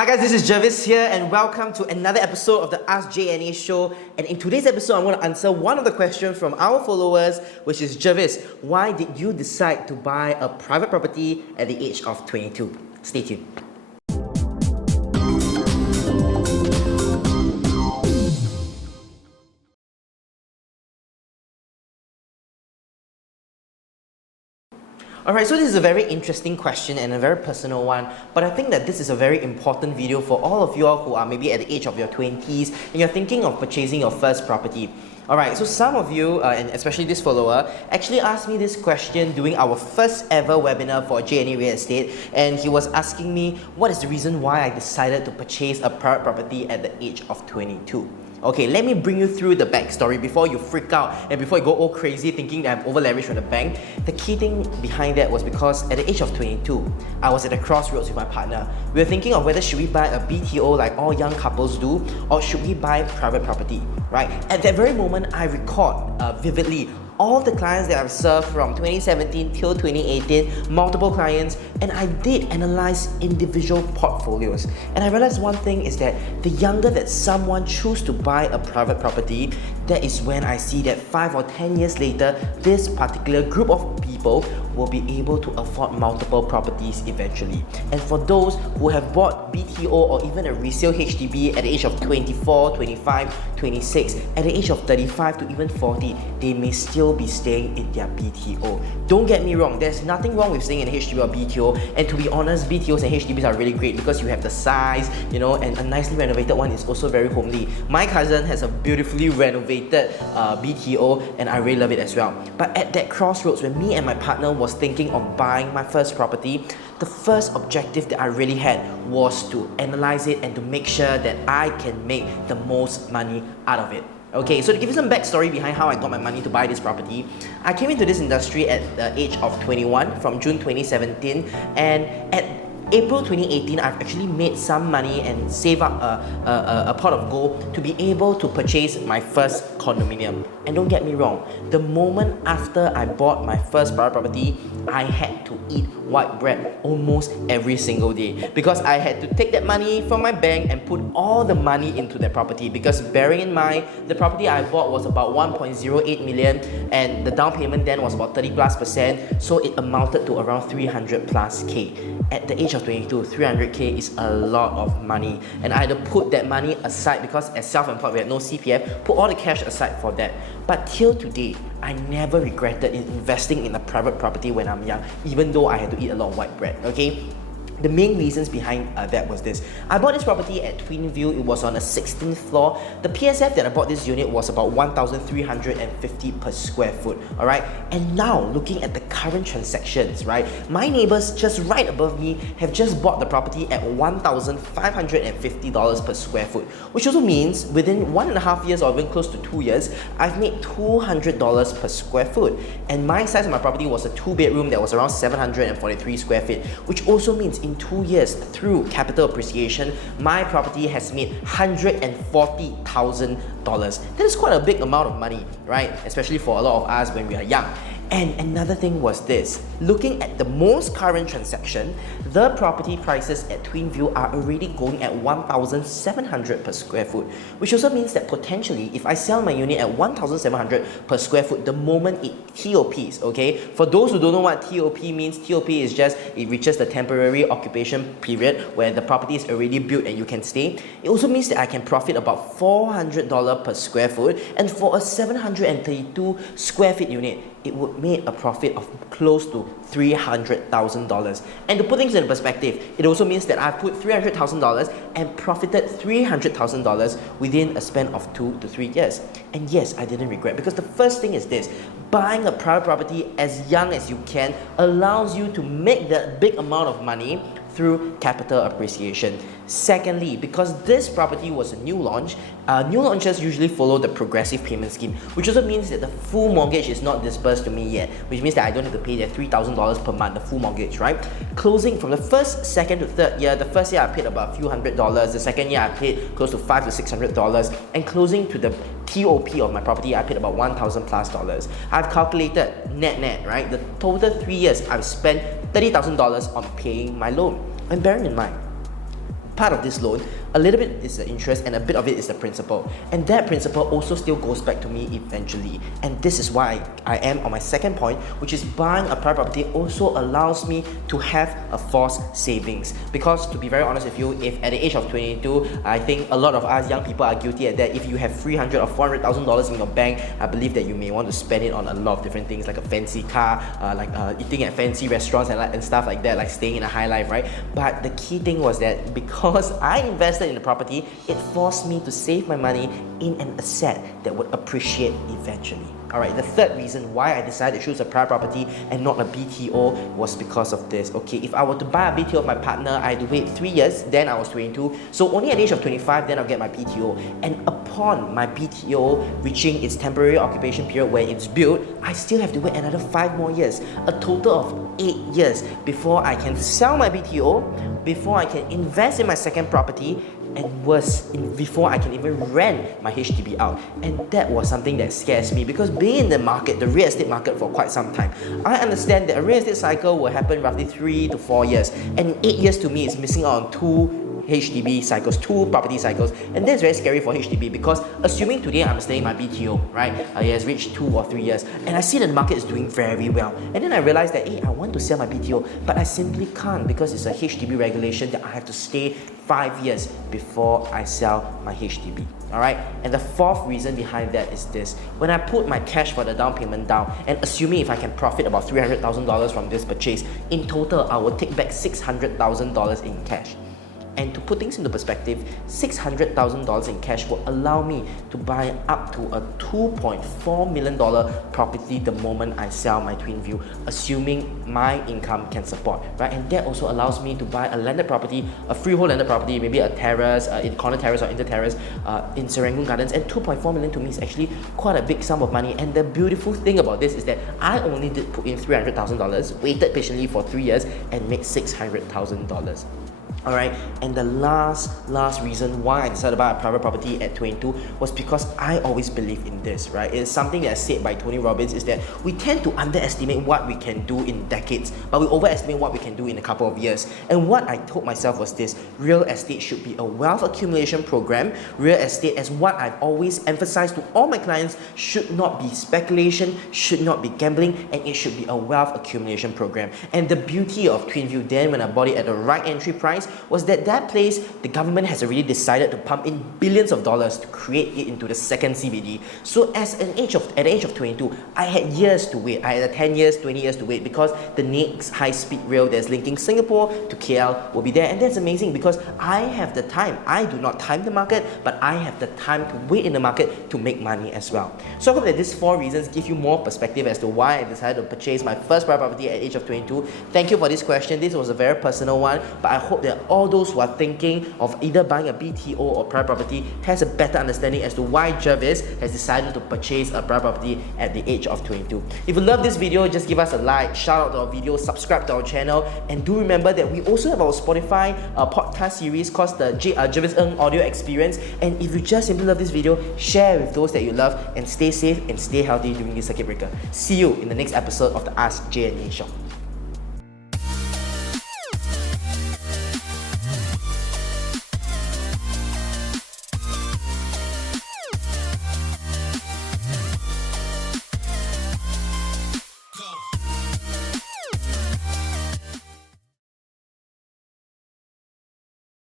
Hi guys, this is Jervis here and welcome to another episode of the Ask JNA show. And in today's episode, I'm going to answer one of the questions from our followers, which is Jervis, why did you decide to buy a private property at the age of 22? Stay tuned. Alright, so this is a very interesting question and a very personal one, but I think that this is a very important video for all of you all who are maybe at the age of your 20s and you're thinking of purchasing your first property. Alright, so some of you, and especially this follower, actually asked me this question during our first ever webinar for JNA Real Estate, and he was asking me what is the reason why I decided to purchase a private property at the age of 22. Okay, let me bring you through the backstory before you freak out and before you go all crazy thinking that I'm over-leveraged from the bank. The key thing behind that was because at the age of 22, I was at a crossroads with my partner. We were thinking of whether should we buy a BTO like all young couples do, or should we buy private property, right? At that very moment, I recall vividly all of the clients that I've served from 2017 till 2018, multiple clients, and I did analyze individual portfolios. And I realized one thing is that the younger that someone chooses to buy a private property, that is when I see that 5 or 10 years later, this particular group of people will be able to afford multiple properties eventually. And for those who have bought BTO or even a resale HDB at the age of 24, 25, 26, at the age of 35 to even 40, they may still be staying in their BTO. Don't get me wrong, there's nothing wrong with staying in HDB or BTO, and to be honest, BTOs and HDBs are really great because you have the size, and a nicely renovated one is also very homely. My cousin has a beautifully renovated BTO and I really love it as well. But at that crossroads when me and my partner was thinking of buying my first property, the first objective that I really had was to analyze it and to make sure that I can make the most money out of it. Okay, so to give you some backstory behind how I got my money to buy this property, I came into this industry at the age of 21 from June 2017, and at April 2018, I've actually made some money and saved up a pot of gold to be able to purchase my first condominium. And don't get me wrong, the moment after I bought my first private property, I had to eat white bread almost every single day because I had to take that money from my bank and put all the money into that property, because bearing in mind, the property I bought was about 1.08 million and the down payment then was about 30+%, so it amounted to around 300+K. At the age of 22, 300K is a lot of money, and I had to put that money aside because as self-employed, we had no CPF, put all the cash aside for that. But till today, I never regretted investing in a private property when I'm young, even though I had to eat a lot of white bread, okay? The main reasons behind that was this. I bought this property at Twinview. It was on a 16th floor. The PSF that I bought this unit was about 1,350 per square foot, alright? And now, looking at the current transactions, right? My neighbors just right above me have just bought the property at $1,550 per square foot, which also means within 1.5 years or even close to 2 years, I've made $200 per square foot. And my size of my property was a 2-bedroom that was around 743 square feet, which also means in 2 years, through capital appreciation, my property has made $140,000. That is quite a big amount of money, right? Especially for a lot of us when we are young. And another thing was this. Looking at the most current transaction, the property prices at Twinview are already going at 1,700 per square foot, which also means that potentially, if I sell my unit at 1,700 per square foot the moment it TOPs, okay? For those who don't know what TOP means, TOP is just it reaches the temporary occupation period where the property is already built and you can stay. It also means that I can profit about $400 per square foot, and for a 732 square feet unit, it would make a profit of close to $300,000. And to put things in perspective, it also means that I've put $300,000 and profited $300,000 within a span of 2 to 3 years. And yes, I didn't regret, because the first thing is this: buying a private property as young as you can allows you to make that big amount of money through capital appreciation. Secondly, because this property was a new launch, new launches usually follow the progressive payment scheme, which also means that the full mortgage is not disbursed to me yet, which means that I don't have to pay that $3,000 per month, the full mortgage, right? Closing from the first, second to third year, the first year I paid about a few $100s, the second year I paid close to $500 to $600, and closing to the TOP of my property, I paid about $1,000+. I've calculated net, right? The total 3 years I've spent $30,000 on paying my loan. And bearing in mind, part of this loan, a little bit is the interest and a bit of it is the principal. And that principal also still goes back to me eventually. And this is why I am on my second point, which is buying a private property also allows me to have a forced savings. Because to be very honest with you, if at the age of 22, I think a lot of us young people are guilty at that. If you have $300,000 or $400,000 in your bank, I believe that you may want to spend it on a lot of different things, like a fancy car, eating at fancy restaurants and stuff like that, like staying in a high life, right? But the key thing was that because I invested in the property, it forced me to save my money in an asset that would appreciate eventually. Alright, the third reason why I decided to choose a private property and not a BTO was because of this. Okay, if I were to buy a BTO of my partner, I had to wait 3 years, then I was 22. So only at the age of 25, then I'll get my BTO. And upon my BTO reaching its temporary occupation period where it's built, I still have to wait another 5 more years. A total of 8 years before I can sell my BTO, before I can invest in my second property, and worse, before I can even rent my HDB out. And that was something that scares me, because being in the market, the real estate market, for quite some time, I understand that a real estate cycle will happen roughly 3 to 4 years, and 8 years to me is missing out on 2 HDB cycles, 2 property cycles. And that's very scary for HDB, because assuming today I'm staying my BTO, right, it has reached 2 or 3 years, and I see that the market is doing very well, and then I realize that, hey, I want to sell my BTO, but I simply can't, because it's a HDB regulation that I have to stay 5 years before I sell my HDB. Alright, and the fourth reason behind that is this. When I put my cash for the down payment down, and assuming if I can profit about $300,000 from this purchase, in total I will take back $600,000 in cash. And to put things into perspective, $600,000 in cash will allow me to buy up to a $2.4 million property the moment I sell my twin view, assuming my income can support, right? And that also allows me to buy a landed property, a freehold landed property, maybe a terrace, in corner terrace or inter terrace in Serangoon Gardens. And $2.4 million to me is actually quite a big sum of money. And the beautiful thing about this is that I only did put in $300,000, waited patiently for 3 years, and made $600,000. Alright, and the last reason why I decided to buy a private property at 22 was because I always believe in this, right? It's something that's said by Tony Robbins, is that we tend to underestimate what we can do in decades, but we overestimate what we can do in a couple of years. And what I told myself was this: real estate should be a wealth accumulation program. Real estate, as what I've always emphasized to all my clients, should not be speculation, should not be gambling, and it should be a wealth accumulation program. And the beauty of Twinview then, when I bought it at the right entry price, was that place, the government has already decided to pump in billions of dollars to create it into the second CBD. So at the age of 22, I had years to wait. I had 10 years, 20 years to wait, because the next high-speed rail that's linking Singapore to KL will be there. And that's amazing, because I have the time. I do not time the market, but I have the time to wait in the market to make money as well. So I hope that these 4 reasons give you more perspective as to why I decided to purchase my first private property at the age of 22. Thank you for this question. This was a very personal one, but I hope that all those who are thinking of either buying a BTO or private property has a better understanding as to why Jervis has decided to purchase a private property at the age of 22. If you love this video, just give us a like, shout out to our video, subscribe to our channel, and do remember that we also have our Spotify podcast series called the Jervis Ng Audio Experience. And if you just simply love this video, share with those that you love, and stay safe and stay healthy during this circuit breaker. See you in the next episode of the Ask J&A Show.